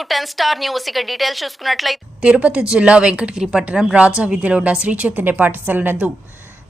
10 star news ఇక డీటెయిల్స్ చూసుకున్నట్లయితే తిరుపతి జిల్లా వెంకటగిరి పట్టణం రాజా వీధిలో ఉన్న శ్రీ చైతన్య పాఠశాల నందు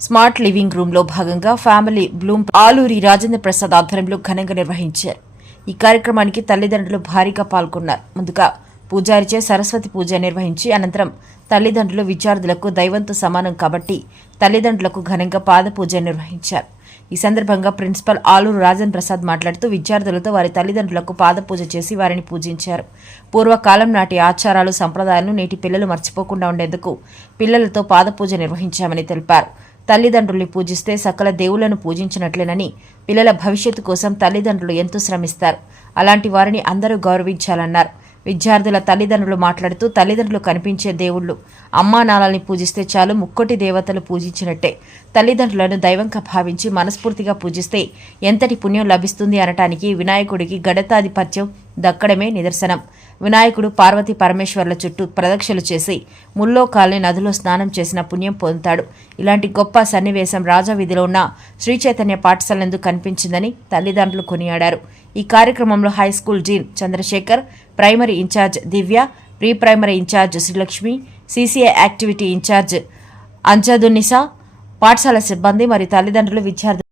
స్మార్ట్ లివింగ్ రూమ్ లో భాగంగా ఫ్యామిలీ బ్లూమ్ ఆలూరి రాజేంద్ర ప్రసాద్ ఆధ్వర్యంలో ఘనంగా నిర్వహించారు. ఈ కార్యక్రమానికి తల్లిదండ్రులు భారీగా పాల్గొన్నారు. ముందుగా పూజారిచే సరస్వతి పూజ నిర్వహించి అనంతరం తల్లిదండ్రులు విద్యార్థులకు దైవంతో సమానం కాబట్టి తల్లిదండ్రులకు ఘనంగా పాద పూజ నిర్వహించారు. ఈ సందర్భంగా ప్రిన్సిపల్ ఆలూరు రాజేంద్ర ప్రసాద్ మాట్లాడుతూ విద్యార్థులతో వారి తల్లిదండ్రులకు పాదపూజ చేసి వారిని పూజించారు. పూర్వకాలం నాటి ఆచారాలు సంప్రదాయాలను నేటి పిల్లలు మర్చిపోకుండా ఉండేందుకు పిల్లలతో పాదపూజ నిర్వహించామని తెలిపారు. తల్లిదండ్రుల్ని పూజిస్తే సకల దేవుళ్లను పూజించినట్లేనని, పిల్లల భవిష్యత్తు కోసం తల్లిదండ్రులు ఎంతో శ్రమిస్తారు. అలాంటి వారిని అందరూ గౌరవించాలన్నారు. విద్యార్థుల తల్లిదండ్రులు మాట్లాడుతూ తల్లిదండ్రులు కనిపించే దేవుళ్లు, అమ్మా నాన్నల్ని పూజిస్తే చాలు, ముక్కోటి దేవతలు పూజించినట్టే. తల్లిదండ్రులను దైవంగా భావించి మనస్ఫూర్తిగా పూజిస్తే ఎంతటి పుణ్యం లభిస్తుంది అనటానికి వినాయకుడికి గణతాధిపత్యం దక్కడమే నిదర్శనం. వినాయకుడు పార్వతీ పరమేశ్వర్ల చుట్టూ ప్రదక్షిణలు చేసి ముల్లోకాల్ని నదిలో స్నానం చేసిన పుణ్యం పొందుతాడు. ఇలాంటి గొప్ప సన్నివేశం రాజావీధిలో ఉన్న శ్రీ చైతన్య పాఠశాల నందు కనిపించిందని తల్లిదండ్రులు కొనియాడారు. ఈ కార్యక్రమంలో high school dean Chandrashekar, primary incharge Divya, pre primary incharge Srilakshmi, CCI activity incharge Anjadunnisa, పాఠశాల సిబ్బంది మరియు తల్లిదండ్రులు విద్యార్థులు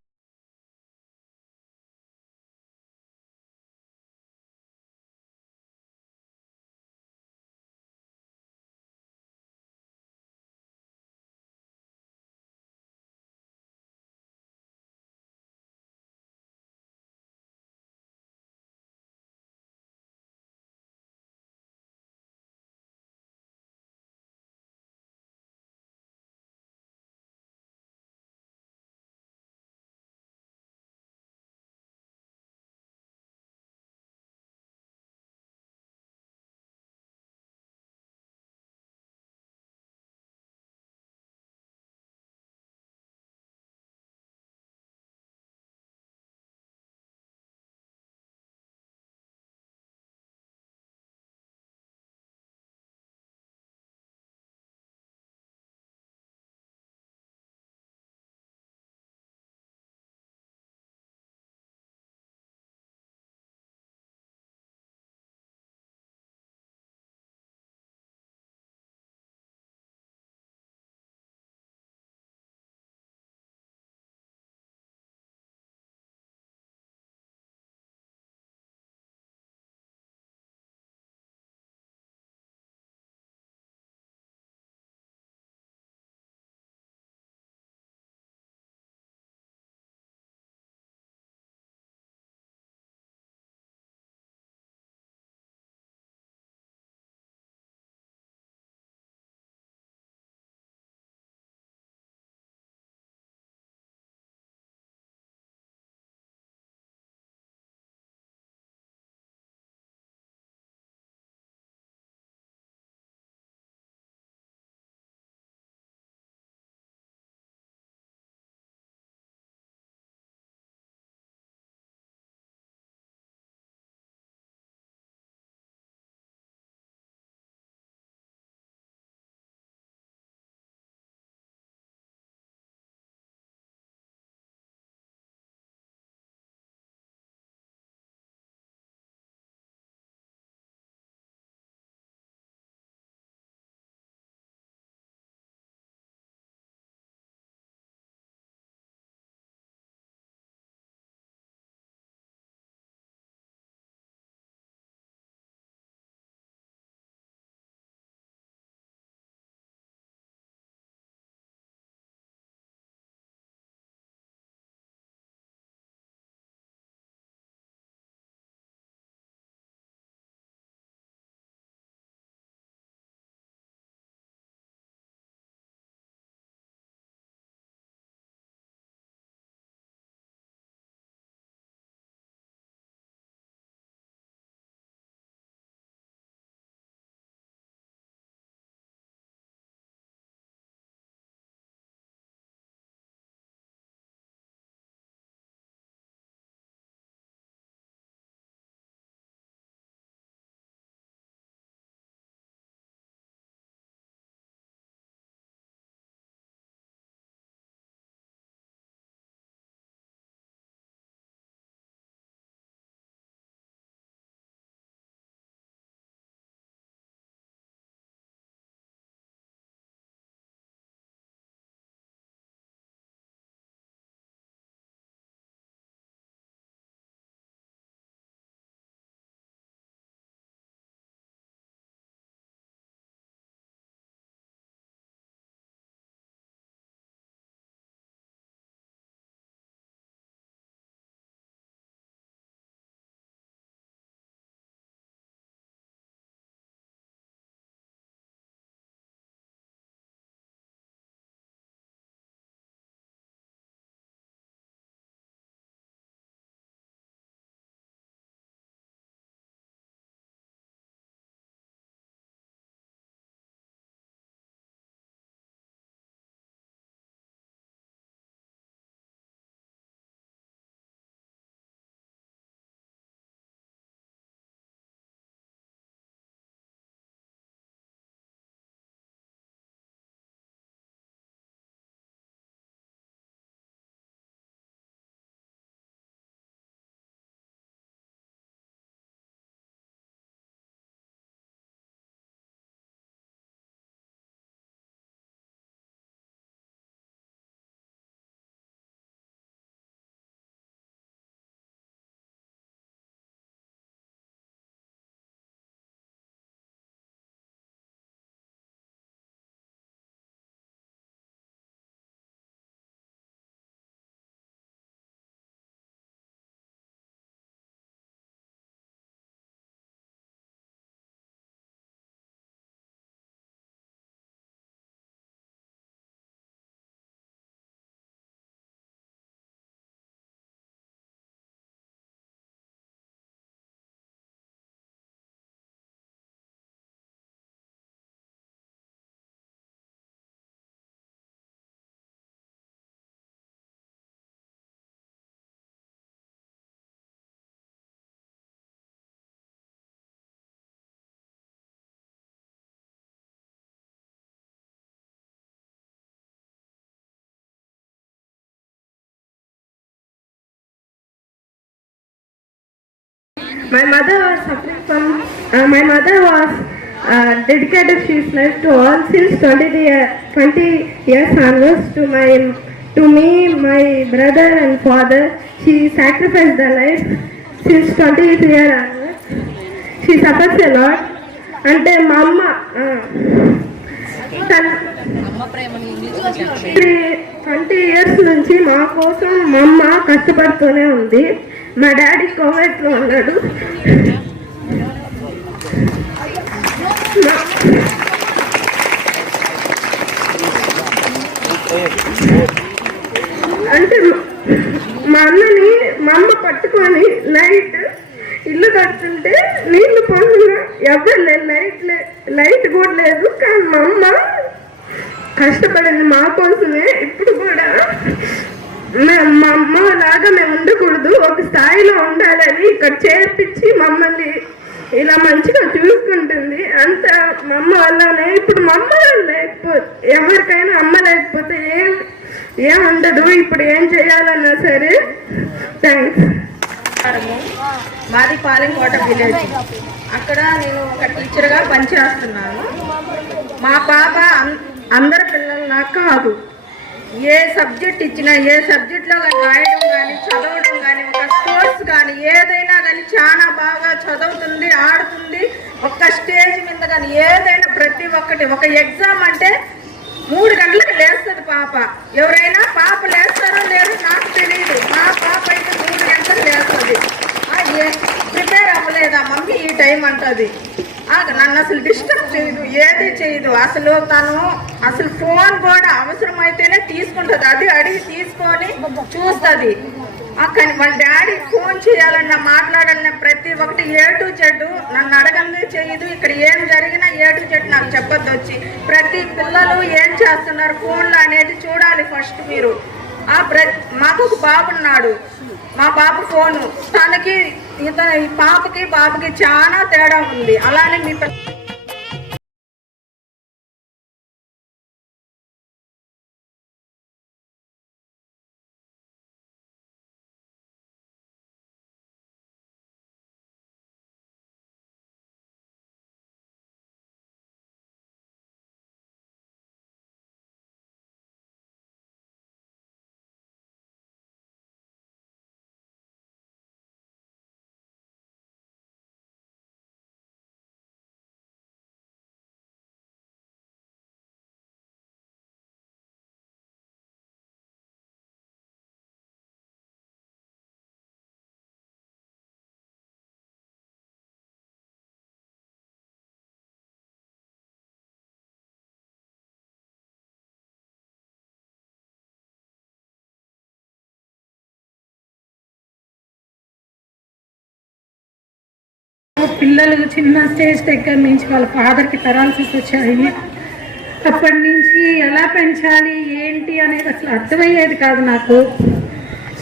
My mother was suffering from. My mother was dedicated she's life to all since 20 years onwards to me, my brother and father. She sacrificed her life since 20th year onwards. She suffers a lot. అంటే మా అమ్మ తన 20 ఇయర్స్ నుంచి మా కోసం మా అమ్మ కష్టపడుతూనే ఉంది. మా డాడీ కోవిడ్లో ఉన్నాడు. అంటే మా అన్నని మా అమ్మ పట్టుకొని నైట్ ఇల్లు కడుతుంటే నీళ్లు పొందుగా ఎవరు లైట్ కూడా లేదు. కానీ మా అమ్మ కష్టపడింది మా కోసమే. ఇప్పుడు కూడా మా అమ్మ లాగా మేము ఉండకూడదు, ఒక స్థాయిలో ఉండాలని ఇక్కడ చేర్పించి మమ్మల్ని ఇలా మంచిగా చూసుకుంటుంది. అంత మా అమ్మ వల్లనే. ఇప్పుడు మా అమ్మ లేకపోతే ఎవరికైనా అమ్మ లేకపోతే ఏం ఉండదు. ఇప్పుడు ఏం చేయాలన్నా సరే. థ్యాంక్స్. మాది పాలెంకోట విలేజ్. అక్కడ నేను ఒక టీచర్గా పనిచేస్తున్నాను. మా పాప అందరి పిల్లల్లా కాదు. ఏ సబ్జెక్ట్ ఇచ్చినా, ఏ సబ్జెక్ట్లో కానీ రాయడం కానీ చదవడం కానీ, ఒక స్పోర్ట్స్ కానీ ఏదైనా కానీ చాలా బాగా చదువుతుంది, ఆడుతుంది. ఒక్క స్టేజ్ మీద కానీ ఏదైనా ప్రతి ఒక్కటి. ఒక ఎగ్జామ్ అంటే 3 గంటలకు లేస్తుంది పాప. ఎవరైనా పాప లేస్తారో లేదో నాకు తెలియదు. మా పాప అయితే 3 గంటలకు లేస్తుంది. ప్రిపేర్ అవ్వలేదా మమ్మీ ఈ టైం అంటుంది. నన్ను అసలు డిస్టర్బ్ చేయదు, ఏది చేయదు. అసలు ఫోన్ కూడా అవసరమైతేనే తీసుకుంటుంది. అది అడిగి తీసుకొని చూస్తుంది. కానీ వాళ్ళ డాడీ ఫోన్ చేయాలన్నా మాట్లాడాలన్నా ప్రతి ఒక్కటి A to Z నన్ను అడగందే చేయదు. ఇక్కడ ఏం జరిగినా A to Z నాకు చెప్పొద్దు వచ్చి. ప్రతి పిల్లలు ఏం చేస్తున్నారు ఫోన్లో అనేది చూడాలి ఫస్ట్ మీరు. మాకు ఒక బాబు ఉన్నాడు. మా బాబు ఫోను తనకి ఈ పాపకి బాబుకి చాలా తేడా ఉంది. అలానే మీ పిల్లలు చిన్న స్టేజ్ దగ్గర నుంచి వాళ్ళ ఫాదర్కి పెరాలసిస్ వచ్చాయి. అప్పటి నుంచి ఎలా పెంచాలి ఏంటి అనేది అసలు అర్థమయ్యేది కాదు నాకు.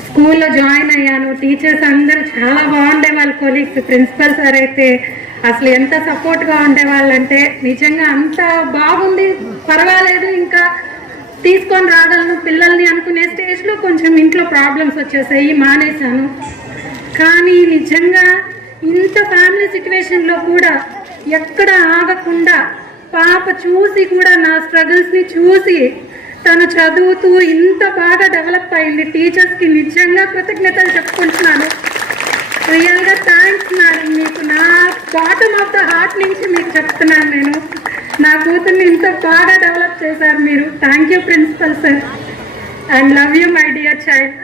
స్కూల్లో జాయిన్ అయ్యాను. టీచర్స్ అందరూ చాలా బాగుండేవాళ్ళు. కొలీగ్స్, ప్రిన్సిపల్ సార్ అయితే అసలు ఎంత సపోర్ట్గా ఉండేవాళ్ళంటే నిజంగా అంత బాగుంది. పర్వాలేదు, ఇంకా తీసుకొని రాగలను పిల్లల్ని అనుకునే స్టేజ్లో కొంచెం ఇంట్లో ప్రాబ్లమ్స్ వచ్చేసాయి, మానేశాను. కానీ నిజంగా ఇంత ఫ్యామిలీ సిచ్యువేషన్లో కూడా ఎక్కడ ఆగకుండా పాప చూసి కూడా నా స్ట్రగుల్స్ని చూసి తను చదువుతూ ఇంత బాగా డెవలప్ అయింది. టీచర్స్కి నిజంగా కృతజ్ఞతలు చెప్పుకుంటున్నాను. రియల్గా థ్యాంక్స్ మేడం, మీకు నా బాటమ్ ఆఫ్ ద హార్ట్ నుంచి మీకు చెప్తున్నాను. నేను నా కూతుర్ని ఇంత బాగా డెవలప్ చేశారు మీరు. Thank you principal sir, and love you my dear child.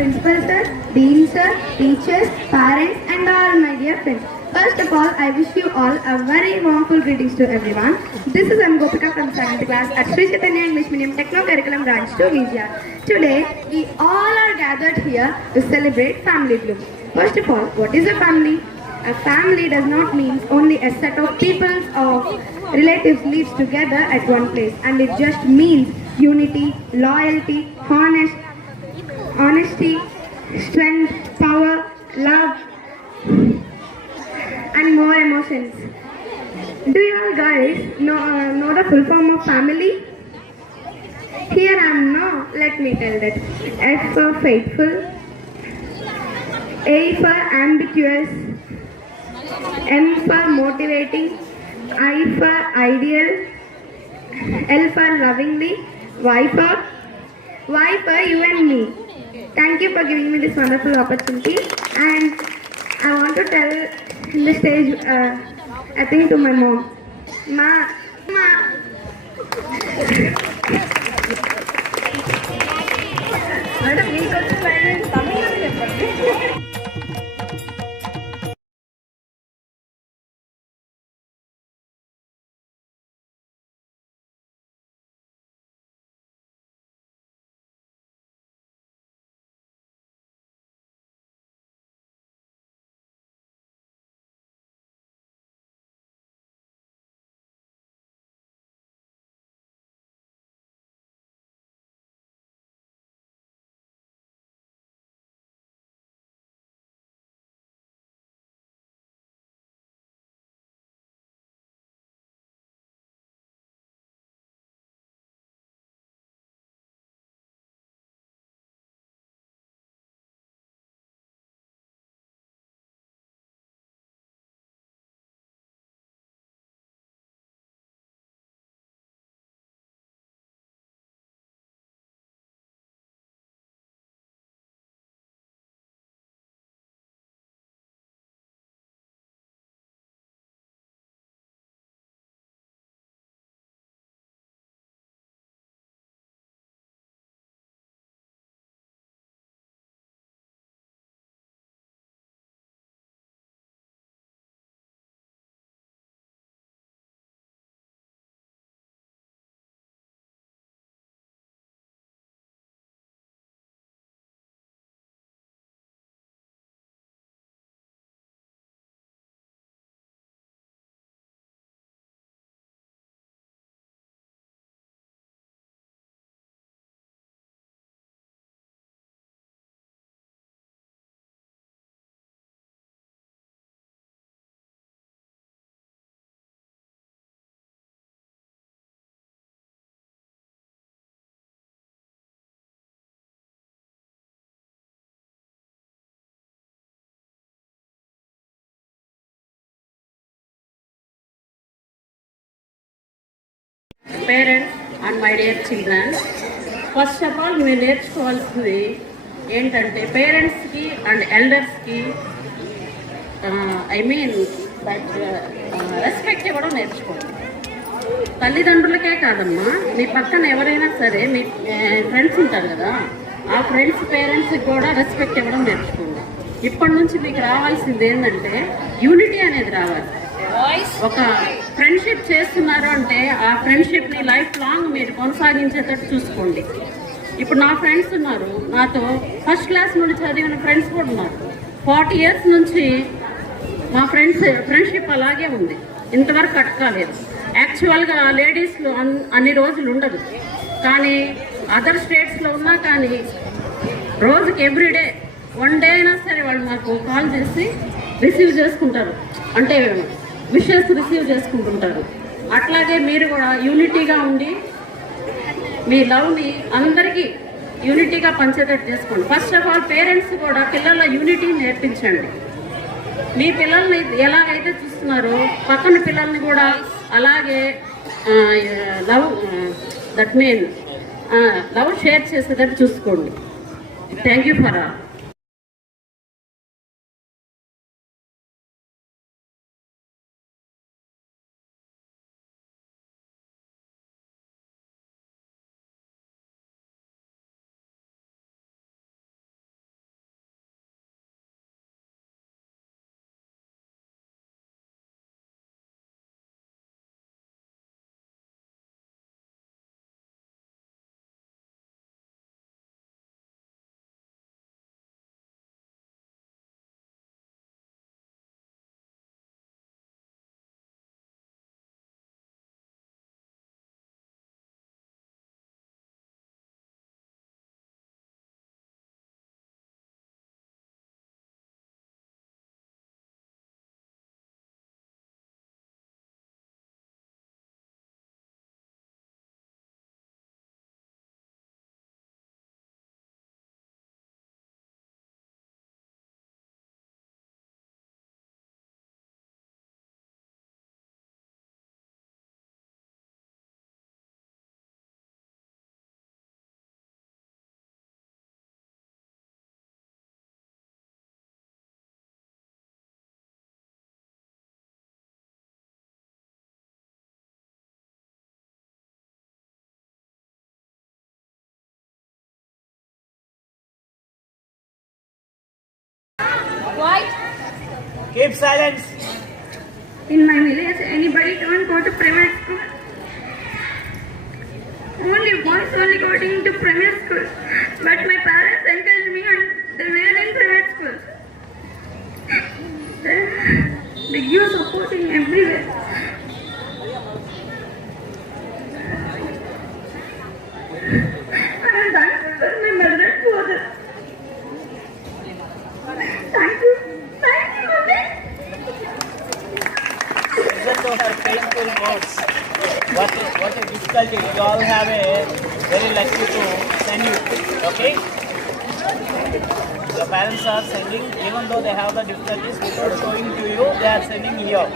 principal sir, dean sir, teachers, parents and all my dear friends. First of all, I wish you all a very warmful greetings to everyone. This is M. Gopika from 7th class at Sri Chaitanya English Medium Techno Curriculum Branch 2 Vizia. Today, we all are gathered here to celebrate Family Bloom. First of all, what is a family? A family does not mean only a set of people or relatives lives together at one place, and it just means unity, loyalty, honesty, strength, power, love, and more emotions. Do you all guys know the full form of family? Here I am now. Let me tell that. F for faithful, A for ambiguous, M for motivating, I for ideal, L for lovingly, Y for you and me. Thank you for giving me this wonderful opportunity, and I want to tell in the stage I think to my mom. Ma. Madam మీకు వచ్చిన లైన్ తమిళలో చెప్పండి. Parents and my dear children, first of all మీరు నేర్చుకోవాల్సింది ఏంటంటే పేరెంట్స్కి అండ్ ఎల్డర్స్కి that respect ఇవ్వడం నేర్చుకోండి. తల్లిదండ్రులకే కాదమ్మా, మీ పక్కన ఎవరైనా సరే మీ ఫ్రెండ్స్ ఉంటారు కదా, ఆ ఫ్రెండ్స్ పేరెంట్స్కి కూడా రెస్పెక్ట్ ఇవ్వడం నేర్చుకోండి. ఇప్పటి నుంచి మీకు రావాల్సింది ఏంటంటే యూనిటీ అనేది రావాలి. ఒక ఫ్రెండ్షిప్ చేస్తున్నారు అంటే ఆ ఫ్రెండ్షిప్ని లైఫ్ లాంగ్ మీరు కొనసాగించేటట్టు చూసుకోండి. ఇప్పుడు నా ఫ్రెండ్స్ ఉన్నారు, నాతో ఫస్ట్ క్లాస్ నుండి చదివిన ఫ్రెండ్స్ కూడా ఉన్నారు. 40 years నుంచి మా ఫ్రెండ్షిప్ అలాగే ఉంది, ఇంతవరకు కట్ కాలేదు. యాక్చువల్గా లేడీస్లో అన్ని రోజులు ఉండదు, కానీ అదర్ స్టేట్స్లో ఉన్నా కానీ రోజుకి ఎవ్రీడే 1 day అయినా సరే వాళ్ళు మాకు కాల్ చేసి రిసీవ్ చేసుకుంటారు, అంటే విషెస్ రిసీవ్ చేసుకుంటుంటారు. అట్లాగే మీరు కూడా యూనిటీగా ఉండి మీ లవ్ని అందరికీ యూనిటీగా పంచేటట్టు చేసుకోండి. ఫస్ట్ ఆఫ్ ఆల్ పేరెంట్స్ కూడా పిల్లల యూనిటీ నేర్పించండి. మీ పిల్లల్ని ఎలాగైతే చూస్తున్నారో పక్కన పిల్లల్ని కూడా అలాగే లవ్ షేర్ చేసేటట్టు చూసుకోండి. Thank you for all. Keep silence. In my village, anybody don't go to private school. Only boys only got into private school. But my parents encouraged me and they were in private school. They give supporting everywhere. I am thankful for my mother and father. Thank you, mommy. Listen to her painful words. What a difficulty. You all have a very lucky to send you. Okay? Your parents are sending, even though they have the difficulties without showing to you, they are sending here.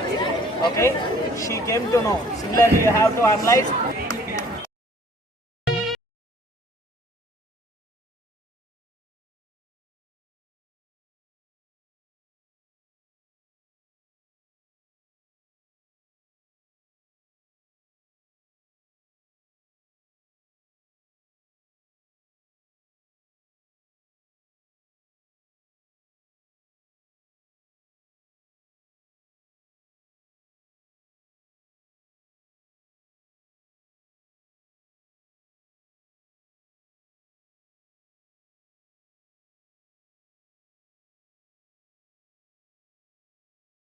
Okay? She came to know. Similarly, you have to analyze.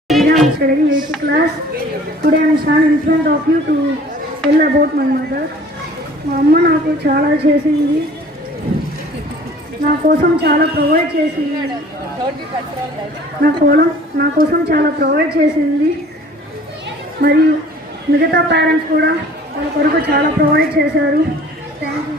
I am studying 8th class. Today I am standing in front of you to tell about my mother. మా అమ్మ నాకు చాలా చేసింది, నా కోసం చాలా ప్రొవైడ్ చేసింది, నా కోసం చాలా ప్రొవైడ్ చేసింది. మరియు మిగతా పేరెంట్స్ కూడా వాళ్ళ కొరకు చాలా ప్రొవైడ్ చేశారు. Thank you.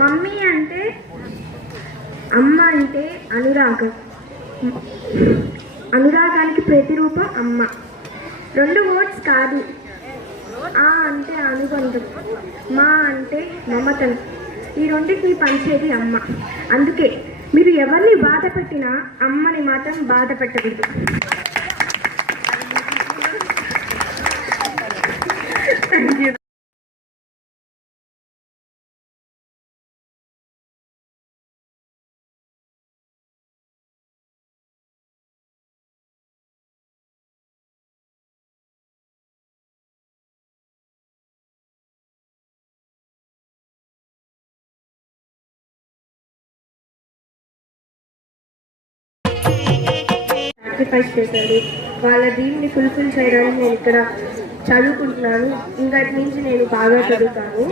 మమ్మీ అంటే అమ్మ అంటే అనురాగం. అనురాగానికి ప్రతిరూపం అమ్మ. 2 వర్డ్స్ కాదు. ఆ అంటే అనుబంధం, మా అంటే మమతను. ఈ రెండింటిని పంచేది అమ్మ. అందుకే మీరు ఎవరిని బాధ పెట్టినా అమ్మని మాత్రం బాధ పెట్టకూడదు. Thank you. సాక్రిఫైస్ చేశారు. వాళ్ళ డ్రీమ్ని ఫుల్ఫిల్ చేయడానికి నేను ఇక్కడ చదువుకుంటున్నాను. ఇంకటి నుంచి నేను బాగా చదువుతాను.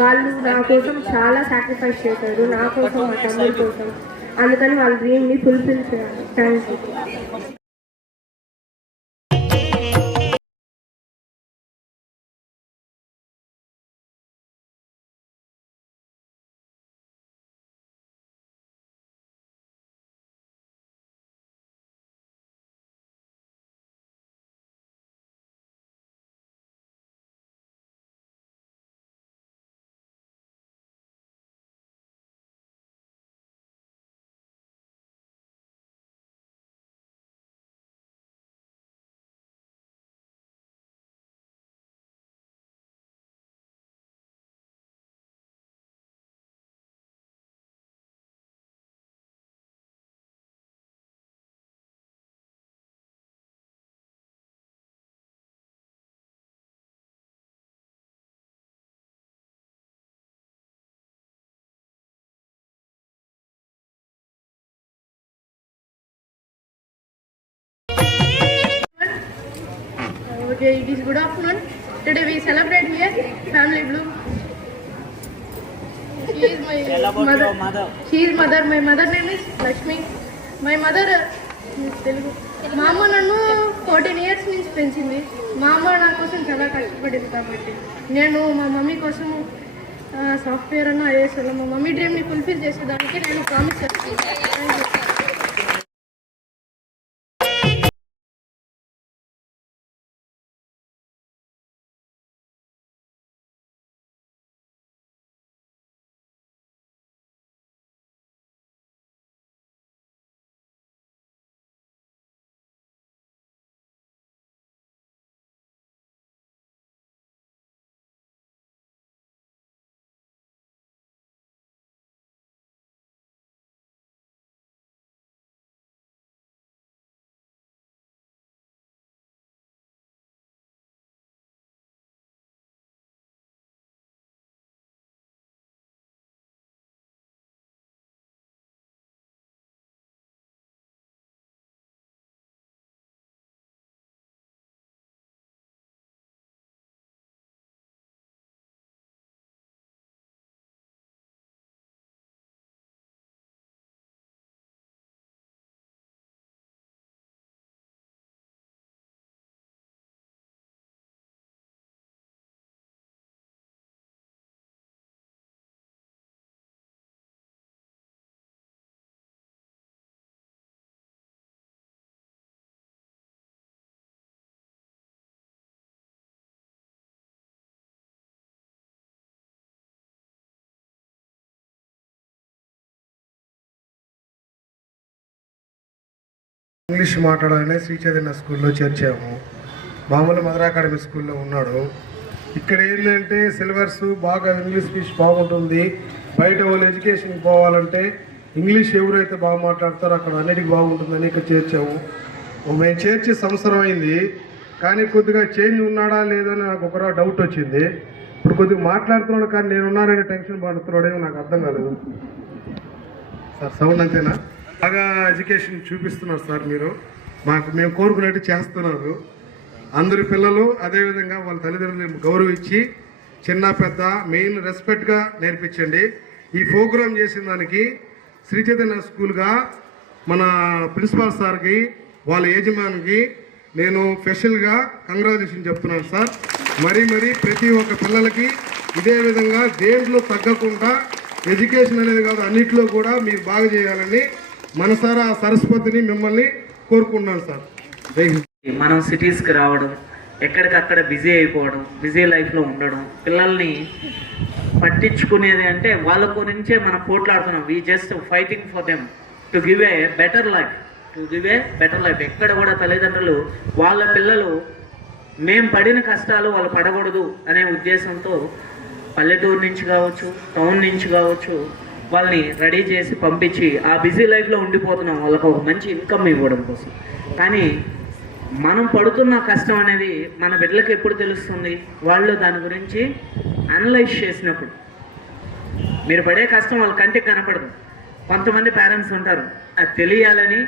వాళ్ళు నా కోసం చాలా సాక్రిఫైస్ చేశారు, నా కోసం, మా తమ్ముడి కోసం. అందుకని వాళ్ళ డ్రీమ్ని ఫుల్ఫిల్ చేయాలి. Thank you. Okay, it is good afternoon. Today we celebrate here Family Bloom. She is my mother. She is mother. My mother name is Lakshmi. My mother Telugu. మా అమ్మ నన్ను 14 years నుంచి పెంచింది. మా అమ్మ నా కోసం చాలా కష్టపడింది కాబట్టి నేను మా మమ్మీ కోసం సాఫ్ట్వేర్ అన్న ఐఏఎస్ అన్న మా మమ్మీ డ్రీమ్ని ఫుల్ఫిల్ చేసేదానికి నేను ప్రామిస్ చేస్తాను. ఇంగ్లీష్ మాట్లాడాలనే శ్రీ చైతన్య స్కూల్లో చేర్చాము. మామూలు మదర్ అకాడమీ స్కూల్లో ఉన్నాడు. ఇక్కడ ఏంటంటే సిలబస్ బాగా ఇంగ్లీష్ స్పీచ్ బాగుంటుంది. బయట వాళ్ళు ఎడ్యుకేషన్కి పోవాలంటే ఇంగ్లీష్ ఎవరైతే బాగా మాట్లాడతారో అక్కడ అన్నిటికీ బాగుంటుందని ఇక్కడ చేర్చాము. మేము చేర్చి సంవత్సరం అయింది, కానీ కొద్దిగా చేంజ్ ఉన్నాడా లేదని నాకు ఒక డౌట్ వచ్చింది. ఇప్పుడు కొద్దిగా మాట్లాడుతున్నాడు, కానీ నేను ఉన్నానని టెన్షన్ పడుతున్నాడేమో నాకు అర్థం కాలేదు. సార్ సౌండ్ అంతేనా? బాగా ఎడ్యుకేషన్ చూపిస్తున్నారు సార్ మీరు. మేము కోరుకున్నట్టు చేస్తున్నారు. అందరి పిల్లలు అదేవిధంగా వాళ్ళ తల్లిదండ్రులను గౌరవించి చిన్న పెద్ద మెయిన్ రెస్పెక్ట్గా నేర్పించండి. ఈ ప్రోగ్రాం చేసిన దానికి శ్రీ చైతన్య స్కూల్గా మన ప్రిన్సిపాల్ సార్కి వాళ్ళ యజమానికి నేను స్పెషల్గా కంగ్రాచులేషన్ చెప్తున్నాను సార్. మరీ ప్రతి ఒక్క పిల్లలకి ఇదే విధంగా దేంట్లో తగ్గకుండా ఎడ్యుకేషన్ అనేది కాదు అన్నిట్లో కూడా మీరు బాగా చేయాలని మనసారా సరస్వతిని మిమ్మల్ని కోరుకుంటున్నాను సార్. మనం సిటీస్కి రావడం, ఎక్కడికక్కడ బిజీ అయిపోవడం, బిజీ లైఫ్లో ఉండడం, పిల్లల్ని పట్టించుకునేది అంటే వాళ్ళ గురించే మనం పోట్లాడుతున్నాం. We just fighting for them to give a better life, ఎక్కడ కూడా తల్లిదండ్రులు వాళ్ళ పిల్లలు మేం పడిన కష్టాలు వాళ్ళు పడకూడదు అనే ఉద్దేశంతో పల్లెటూరు నుంచి కావచ్చు, టౌన్ నుంచి కావచ్చు వాళ్ళని రెడీ చేసి పంపించి ఆ బిజీ లైఫ్లో ఉండిపోతున్నాం వాళ్ళకు ఒక మంచి ఇన్కమ్ ఇవ్వడం కోసం. కానీ మనం పడుతున్న కష్టం అనేది మన బిడ్డలకు ఎప్పుడు తెలుస్తుంది? వాళ్ళు దాని గురించి అనలైజ్ చేసినప్పుడు. మీరు పడే కష్టం వాళ్ళ కంటికి కనపడదు. కొంతమంది పేరెంట్స్ ఉంటారు, అది తెలియాలని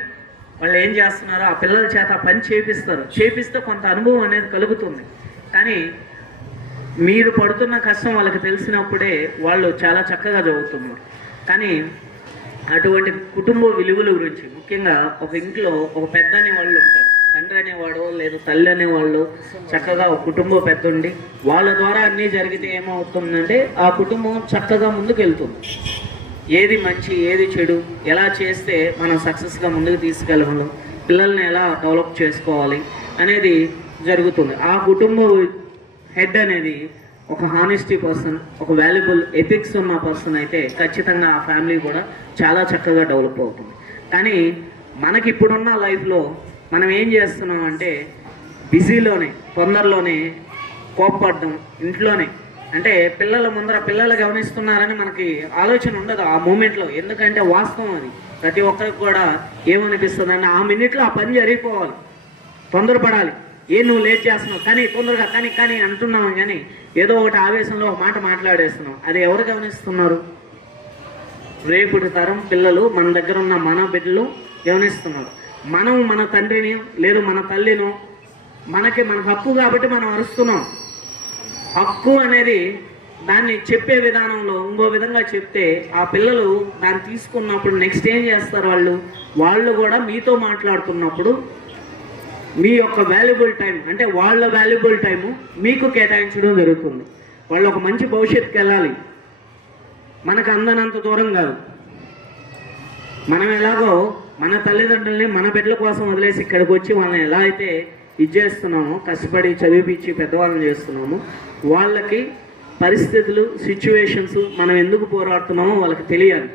వాళ్ళు ఏం చేస్తున్నారో ఆ పిల్లల చేత పని చేపిస్తే కొంత అనుభవం అనేది కలుగుతుంది. కానీ మీరు పడుతున్న కష్టం వాళ్ళకి తెలిసినప్పుడే వాళ్ళు చాలా చక్కగా చదువుతున్నారు. కానీ అటువంటి కుటుంబ విలువల గురించి ముఖ్యంగా ఒక ఇంట్లో ఒక పెద్ద అనేవాళ్ళు ఉంటారు, తండ్రి అనేవాడు లేదు తల్లి అనేవాళ్ళు, చక్కగా ఒక కుటుంబం పెద్ద ఉండి వాళ్ళ ద్వారా అన్నీ జరిగితే ఏమవుతుందంటే ఆ కుటుంబం చక్కగా ముందుకు వెళ్తుంది. ఏది మంచి ఏది చెడు, ఎలా చేస్తే మనం సక్సెస్గా ముందుకు తీసుకెళ్ళగలం, పిల్లల్ని ఎలా డెవలప్ చేసుకోవాలి అనేది జరుగుతుంది. ఆ కుటుంబం హెడ్ అనేది ఒక హానెస్టీ పర్సన్, ఒక వాల్యుబుల్ ఎథిక్స్ ఉన్న పర్సన్ అయితే ఖచ్చితంగా ఆ ఫ్యామిలీ కూడా చాలా చక్కగా డెవలప్ అవుతుంది. కానీ మనకి ఇప్పుడున్న లైఫ్లో మనం ఏం చేస్తున్నాం అంటే బిజీలోనే తొందరలోనే కోప్పడడం ఇంట్లోనే, అంటే పిల్లల ముందర పిల్లలు గమనిస్తున్నారని మనకి ఆలోచన ఉండదు ఆ మూమెంట్లో. ఎందుకంటే వాస్తవం అది ప్రతి ఒక్కరికి కూడా ఏమనిపిస్తుంది అంటే ఆ మినిట్లో ఆ పని జరిగిపోవాలి, తొందరపడాలి. నువ్వు లేట్ చేస్తున్నావు కానీ తొందరగా కానీ అంటున్నావు, కానీ ఏదో ఒకటి ఆవేశంలో ఒక మాట మాట్లాడేస్తున్నావు. అది ఎవరు గమనిస్తున్నారు? రేపటి తరం పిల్లలు మన దగ్గర ఉన్న మన బిడ్డలు గమనిస్తున్నారు. మనం మన తండ్రిని లేదు మన తల్లిను మనకి మన హక్కు కాబట్టి మనం అరుస్తున్నాం. హక్కు అనేది దాన్ని చెప్పే విధానంలో ఇంకో విధంగా చెప్తే ఆ పిల్లలు దాన్ని తీసుకున్నప్పుడు నెక్స్ట్ ఏం చేస్తారు? వాళ్ళు కూడా మీతో మాట్లాడుతున్నప్పుడు మీ యొక్క వాల్యుబుల్ టైం అంటే వాళ్ళ వాల్యుబుల్ టైము మీకు కేటాయించడం జరుగుతుంది. వాళ్ళు ఒక మంచి భవిష్యత్తుకి వెళ్ళాలి, మనకు అందనంత దూరం కాదు. మనం ఎలాగో మన తల్లిదండ్రుల్ని మన బిడ్డల కోసం వదిలేసి ఇక్కడికి వచ్చి వాళ్ళని ఎలా అయితే ఇది చేస్తున్నామో, కష్టపడి చదివిపించి పెద్దవాళ్ళని చేస్తున్నామో, వాళ్ళకి పరిస్థితులు, సిచ్యువేషన్స్ మనం ఎందుకు పోరాడుతున్నామో వాళ్ళకి తెలియాలి.